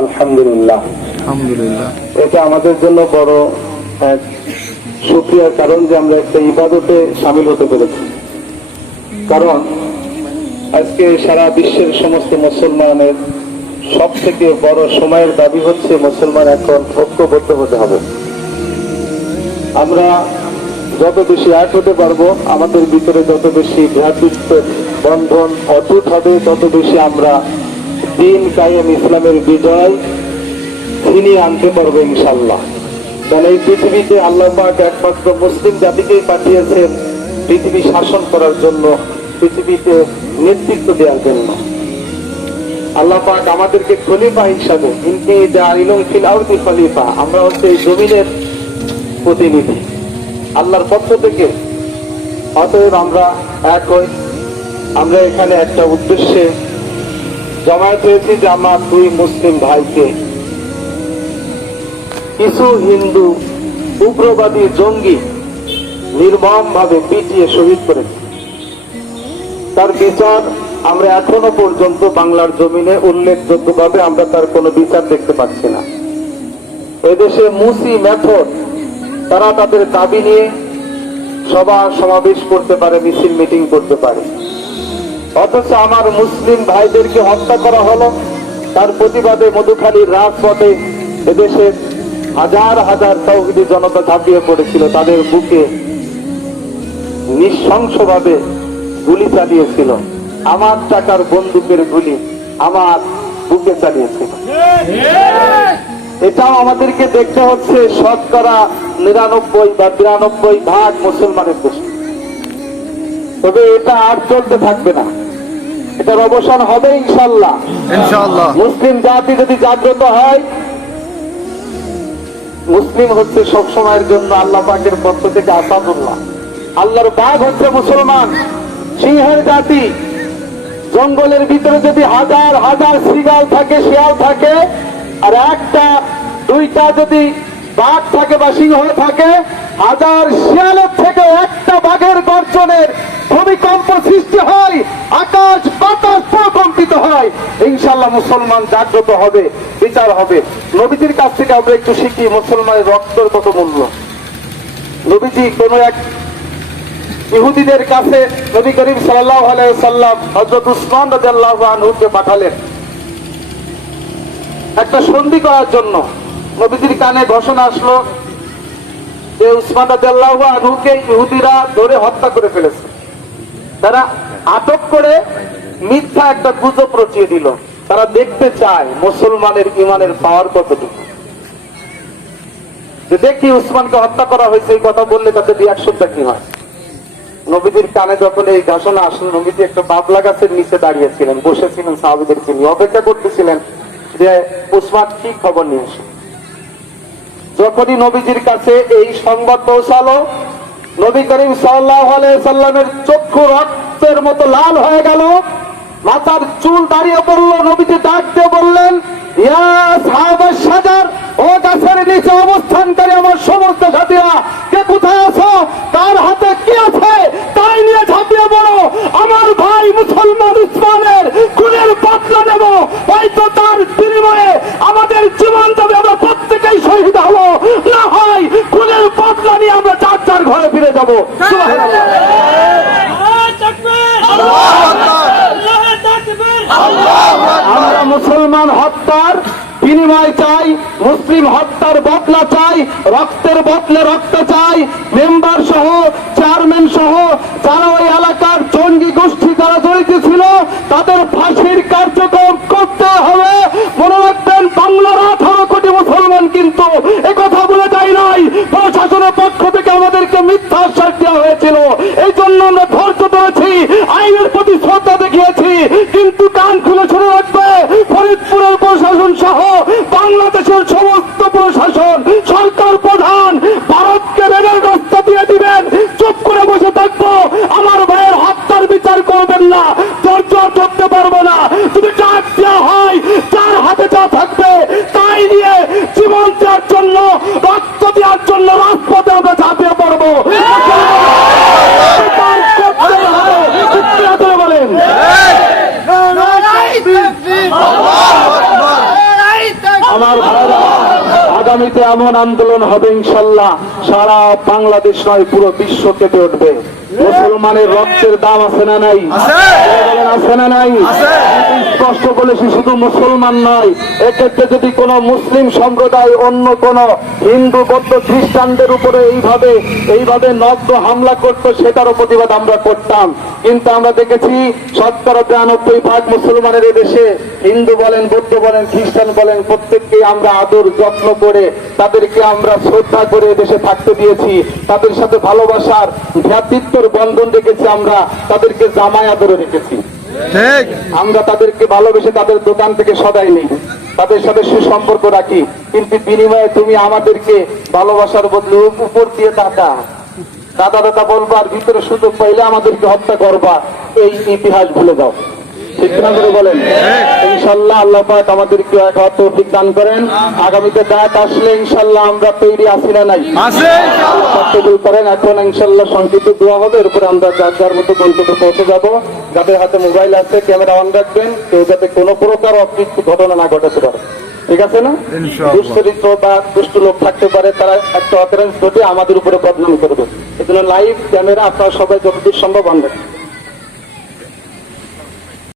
আলহামদুলিল্লাহ আলহামদুলিল্লাহ এটা আমাদের জন্য বড় এক শুকরিয়ার কারণ যে আমরা একটা ইবাদতে শামিল হতে পেরেছি। কারণ আজকে সারা বিশ্বের সমস্ত মুসলমানের সব থেকে বড় সময়ের দাবি হচ্ছে মুসলমান এখন ঐক্যবদ্ধ হতে হবে। আমরা যত বেশি এক হতে পারবো, আমাদের ভিতরে যত বেশি ভ্রাতৃত্বের বন্ধন অটুট হবে, তত বেশি আমরা দ্বীন কায়েম ইসলামের বিজয় ছিনিয়ে আনতে পারবো ইনশাল্লাহ। কারণ এই পৃথিবীতে আল্লাহ পাক একমাত্র মুসলিম জাতিকেই পাঠিয়েছেন পৃথিবী শাসন করার জন্য, পৃথিবীতে নেতৃত্ব দেওয়ার জন্য। আল্লাহ পাক আমাদেরকে খলিফা হিসাবে, ইনকি জাইলুন ফিল আরদি খলিফা, আমরা হচ্ছে এই জমিনের প্রতিনিধি আল্লাহর পক্ষ থেকে। অতএব আমরা এক হই, আমরা এখানে একটা উদ্দেশ্যে জমায়েত হয়েছি যে আমার দুই মুসলিম ভাইকে কিছু হিন্দু উগ্রবাদী জঙ্গি নির্মম ভাবে পিটিয়ে শহীদ করেছে। তার বিচার আমরা এখনো পর্যন্ত বাংলার জমিনে উল্লেখযোগ্যভাবে আমরা তার কোনো বিচার দেখতে পাচ্ছি না। এদেশে মুসি মেথড, তারা তাদের দাবি নিয়ে সভা সমাবেশ করতে পারে, মিছিল মিটিং করতে পারে, অথচ আমার মুসলিম ভাইদেরকে হত্যা করা হলো। তার প্রতিবাদে মধুখালীর রাজপথে এদেশের হাজার হাজার তাওহীদি জনতা ঝাঁপিয়ে পড়েছিল, তাদের বুকে নৃশংসভাবে গুলি চালিয়েছিল। আমার টাকার বন্দুকের গুলি আমার বুকে চালিয়েছিল। এটাও আমাদেরকে দেখতে হচ্ছে শতকরা 99 বা 93% মুসলমানের দেশে। তবে এটা আর চলতে থাকবে না, এটার অবসান হবে ইনশাল্লাহ। মুসলিম জাতি যদি জাগ্রত হয়, মুসলিম হচ্ছে সব সময়ের জন্য আল্লাহ পাকের পক্ষ থেকে আসাদুল্লাহ। আল্লাহর বাঘ হচ্ছে মুসলমান, সিংহের জাতি। জঙ্গলের ভিতরে যদি হাজার হাজার শৃগাল থাকে, শিয়াল থাকে, আর একটা দুইটা যদি বাঘ থাকে বা সিংহ থাকে, হাজার শিয়ালের থেকে একটা বাঘের গর্জনের ভূমিকম্প সৃষ্টি হয়, আকাশ বাতাস প্রকম্পিত হয়। ইনশাআল্লাহ মুসলমান জাগ্রত হবে, বিচার হবে। নবীজির কাছ থেকে আমরা একটু শিখি মুসলমানের রক্তের কত মূল্য। নবীজি কোন এক ইহুদিদের কাছে নবী করিম সাল্লাল্লাহু আলাইহি ওয়াসাল্লাম হযরত উসমান রাদিয়াল্লাহু আনহুকে পাঠালেন একটা সন্ধি করার জন্য। নবীজির কানে ঘোষণা আসলো যে উসমান রাদিয়াল্লাহু আনহুকে ইহুদিরা ধরে হত্যা করে ফেলেছে। তারা আটক করে মিথ্যা একটা গুজব রচিয়ে দিল। তারা দেখতে চায় মুসলমানের ইমানের পাওয়ার কতটুকু, যে দেখি উসমানকে হত্যা করা হয়েছে এই কথা বললে তাদের রিয়াকশনটা কি হয়। নবীজির কানে যখন এই ঘোষণা আসলো, নবীজি একটা বাবলা গাছের নিচে দাঁড়িয়েছিলেন, বসেছিলেন, সাহাবীদেরকে নিয়ে অপেক্ষা করতেছিলেন যে উসমান কি খবর নিয়ে আসে। যখনই নবীজির কাছে এই সংবাদ পৌঁছালো, নবী করিম সাল্লাল্লাহু আলাইহি ওয়াসাল্লামের চক্ষু রক্তের মতো লাল হয়ে গেল, মাথার চুল দাঁড়িয়ে পড়লো। নবীজি ডাক দিয়ে বললেন, ইয়া আসহাবাস শাজার, ও গাছের নিচে অবস্থানকারী আমার সমস্ত সাথীরা, কে কোথায় আছো, কার হাতে কি আছে তাই নিয়ে ঝাঁপিয়ে পড়ো। আমার ভাই মুসলমান উসমানের খুনের বদলা নেব, হয়তো তার বিনিময়ে আমাদের জীবন যাবে, আমরা প্রত্যেকেই শহীদ হবো, না হয় খুনের বদলা নিয়ে আমরা চার চার ঘরে ফিরে যাবো। আমরা মুসলমান হত্যার বিনিময় চাই, মুসলিম হত্যার বদলা চাই, রক্তের বদলে রক্ত চাই। মেম্বার সহ, চেয়ারম্যান সহ যারা ওই এলাকার জঙ্গি গোষ্ঠী যারা জড়িত ছিল, তাদের ফাঁসির কার্যক্রম করতে হবে। মনে রাখবেন, বাংলার 18 কোটি মুসলমান কিন্তু একথা বলে যায় নাই। প্রশাসনের পক্ষ থেকে আমাদেরকে মিথ্যা আশ্বাস দেওয়া হয়েছিল, এই জন্য আমরা ধৈর্য ধরেছি, আইনের প্রতি শ্রদ্ধা দেখিয়েছি। কিন্তু কান খুলে শুনে রাখবে, ফরিদপুরের প্রশাসন সহ বাংলাদেশের সমস্ত প্রশাসন, সরকার প্রধান ভারতকে রেলের রাস্তা দিয়ে দিবেন, চুপ করে বসে থাকবো। আমার ভাইয়ের হত্যার বিচার করবেন না, ধৈর্য ধরতে পারবো না। যদি ডাক দেওয়া হয়, যার হাতে যা থাকবে তাই নিয়ে জীবন দেওয়ার জন্য, রক্ত দেওয়ার জন্য রাজপথে আমরা ঝাঁপিয়ে পড়বো। বলেন আমার ভাইরা, আগামীতে এমন আন্দোলন হবে ইনশাল্লাহ, সারা বাংলাদেশ নয় পুরো বিশ্ব কেঁপে উঠবে। মুসলমানের রক্তের দাম আছে না নাই? আছে না নাই? স্পষ্ট বলেছি, শুধু মুসলমান নয়, এক্ষেত্রে যদি কোনো মুসলিম সম্প্রদায় অন্য কোন হিন্দু বৌদ্ধ খ্রিস্টানদের উপরে এইভাবে নগ্ন হামলা করতো, সেটারও প্রতিবাদ আমরা করতাম। কিন্তু আমরা দেখেছি 70-93% মুসলমানের এদেশে, হিন্দু বলেন বৌদ্ধ বলেন খ্রিস্টান বলেন, প্রত্যেককে আমরা আদর যত্ন করে তাদেরকে আমরা শ্রদ্ধা করে দেশে থাকতে দিয়েছি। তাদের সাথে ভালোবাসার ভ্রাতৃত্বের বন্ধন রেখেছি, আমরা তাদেরকে জামাই আদরে রেখেছি। আমরা তাদেরকে ভালোবেসে তাদের দোকান থেকে সদাই নেই, তাদের সাথে সুসম্পর্ক রাখি। কিন্তু বিনিময়ে তুমি আমাদেরকে ভালোবাসার বদলে উপর দিয়ে দাদা দাদা বলবার, ভিতরে সুযোগ পাইলে আমাদেরকে হত্যা করবা, এই ইতিহাস ভুলে যাও। ঠিক না করে বলেন? ইনশাল্লাহ আল্লাহ পাক আমাদেরকে এক হাত তৌফিক দান করেন। আগামীতে দাঁত আসলে ইনশাল্লাহ আমরা তৈরি আছি না নাই? কবুল করেন। এখন ইনশাল্লাহ সংক্ষিপ্ত দোয়া হবে, এরপরে আমরা যার যার মতো গন্তব্যে পৌঁছে যাব। যাদের হাতে মোবাইল আছে ক্যামেরা অন রাখবেন, কেউ যাতে কোনো প্রকার অপ্রীতিকর ঘটনা না ঘটাতে পারে। ঠিক আছে না? দুশ্চরিত্র বা দুষ্ট লোক থাকতে পারে, তারা একটা অকারেন্স ঘটে আমাদের উপরে বদনাম করবে। এজন্য লাইভ ক্যামেরা আপনারা সবাই যতদূর সম্ভব অন রাখবেন।